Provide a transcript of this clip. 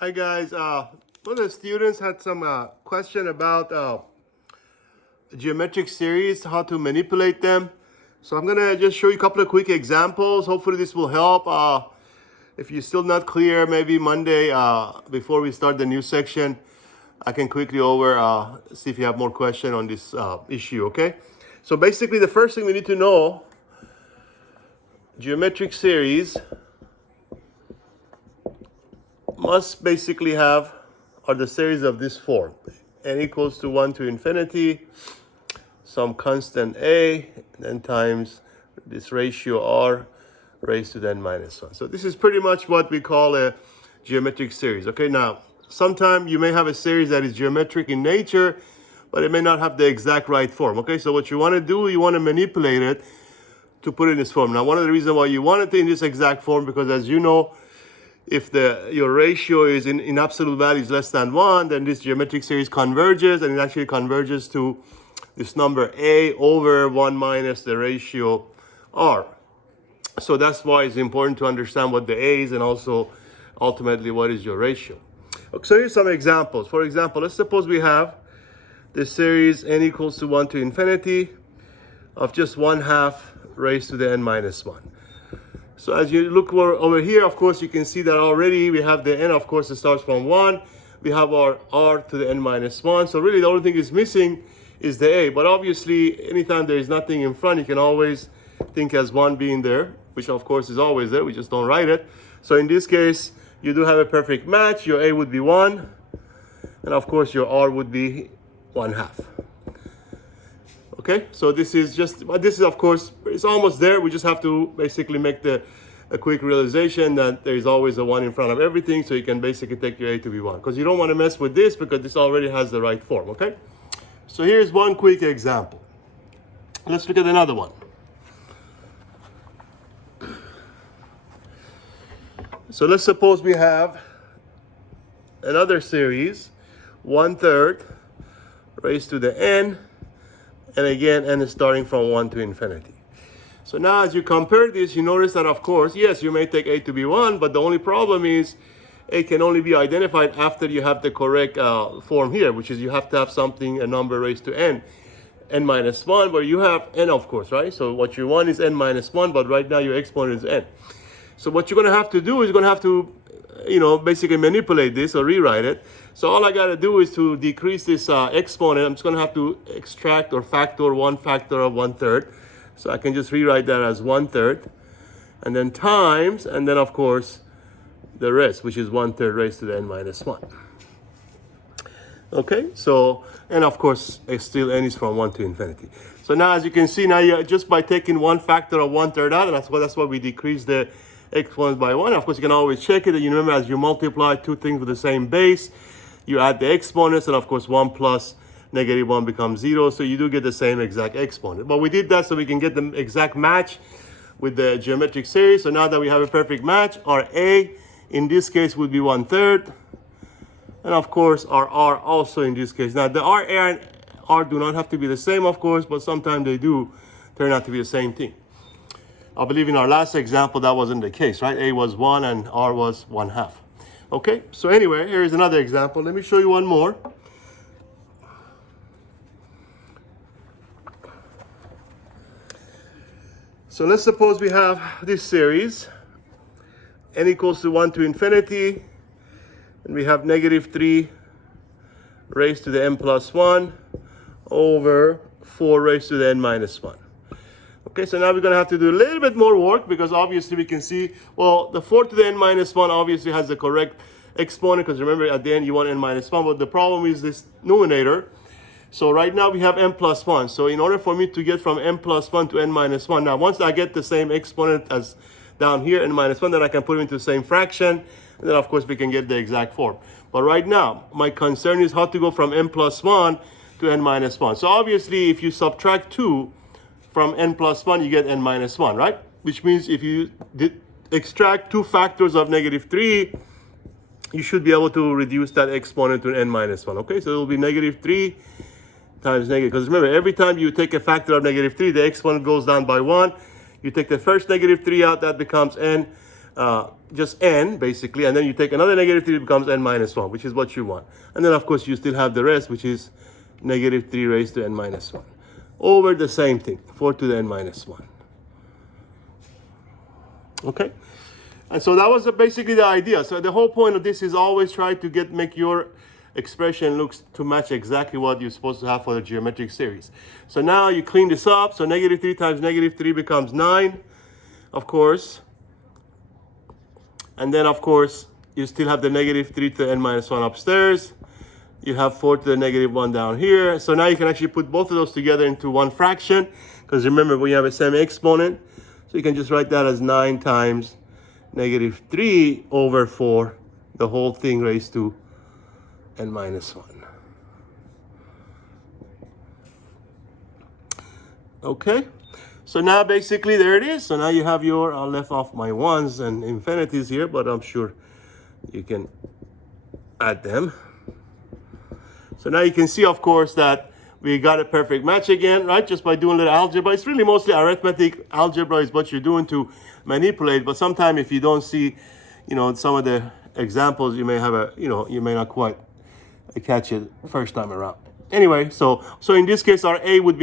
Hi guys. One of the students had some question about geometric series, how to manipulate them. So I'm gonna just show you a couple of quick examples. Hopefully this will help. If you're still not clear, maybe Monday before we start the new section, I can quickly see if you have more question on this issue. Okay. So basically, the first thing we need to know: geometric series must basically have are the series of this form: n equals to 1 to infinity, some constant a, then times this ratio r raised to the n minus 1. So this is pretty much what we call a geometric series. Okay, now sometime you may have a series that is geometric in nature, but it may not have the exact right form. Okay, so what you want to do, you want to manipulate it to put it in this form. Now, one of the reasons why you want it in this exact form, because as you know, if your ratio is in absolute values less than 1, then this geometric series converges, and it actually converges to this number a over 1 minus the ratio r. So that's why it's important to understand what the a is and also ultimately what is your ratio. So here's some examples. For example, let's suppose we have this series n equals to 1 to infinity of just 1/2 raised to the n minus 1. So as you look over here, of course, you can see that already we have the n, of course, it starts from 1. We have our r to the n minus 1. So really the only thing is missing is the a. But obviously, anytime there is nothing in front, you can always think as 1 being there, which of course is always there. We just don't write it. So in this case, you do have a perfect match. Your a would be 1. And of course, your r would be 1/2. Okay, so this is of course, it's almost there. We just have to basically make a quick realization that there is always a 1 in front of everything, so you can basically take your a to be 1, because you don't want to mess with this because this already has the right form. Okay, so here's one quick example. Let's look at another one. So let's suppose we have another series, 1/3 raised to the n, and again, n is starting from 1 to infinity. So now as you compare this, you notice that, of course, yes, you may take a to be 1, but the only problem is a can only be identified after you have the correct form here, which is you have to have something, a number raised to n minus 1, where you have n, of course, right? So what you want is n minus 1, but right now your exponent is n. So what you're going to have to do is you're going to have to, basically manipulate this or rewrite it. So all I got to do is to decrease this exponent. I'm just going to have to extract or factor 1 factor of 1/3. So I can just rewrite that as 1/3. And then times, and then of course, the rest, which is 1/3 raised to the n minus 1. Okay, so, and of course, still n is from 1 to infinity. So now as you can see, now just by taking 1 factor of 1/3 out, and that's why we decrease the exponents by 1. Of course, you can always check it. And you remember, as you multiply two things with the same base, you add the exponents, and of course 1 plus -1 becomes 0. So you do get the same exact exponent. But we did that so we can get the exact match with the geometric series. So now that we have a perfect match, our a in this case would be 1/3. And of course our r also in this case. Now the r and r do not have to be the same, of course, but sometimes they do turn out to be the same thing. I believe in our last example that wasn't the case, right? A was 1 and r was 1/2. Okay, so anyway, here's another example. Let me show you one more. So let's suppose we have this series, n equals to 1 to infinity, and we have -3 raised to the n plus 1 over 4 raised to the n minus 1. Okay, so now we're going to have to do a little bit more work, because obviously we can see, well, the 4 to the n minus 1 obviously has the correct exponent, because remember at the end you want n minus 1, but the problem is this numerator. So right now we have n plus 1. So in order for me to get from n plus 1 to n minus 1, now once I get the same exponent as down here, n minus 1, then I can put it into the same fraction, and then of course we can get the exact form. But right now, my concern is how to go from n plus 1 to n minus 1. So obviously if you subtract 2 from n plus 1, you get n minus 1, right? Which means if you extract 2 factors of -3, you should be able to reduce that exponent to n minus 1. Okay, so it will be -3 times negative. Because remember, every time you take a factor of -3, the exponent goes down by 1. You take the first -3 out, that becomes n just n, basically, and then you take another negative 3, it becomes n minus 1, which is what you want. And then, of course, you still have the rest, which is negative 3 raised to n minus 1. Over the same thing, 4 to the n minus 1. Okay? And so that was basically the idea. So the whole point of this is always try to make your expression looks to match exactly what you're supposed to have for the geometric series. So now you clean this up. So negative 3 times negative 3 becomes 9, of course. And then, of course, you still have the negative 3 to the n minus 1 upstairs. You have 4 to the negative 1 down here. So now you can actually put both of those together into one fraction. Because remember, we have a semi-exponent. So you can just write that as 9 times negative 3 over 4, the whole thing raised to n minus 1. Okay, so now basically there it is. So now you have your, I'll left off my ones and infinities here, but I'm sure you can add them. So now you can see, of course, that we got a perfect match again, right? Just by doing a little algebra. It's really mostly arithmetic. Algebra is what you're doing to manipulate. But sometimes if you don't see, some of the examples, you may have you may not quite catch it first time around. Anyway, so in this case, our A would be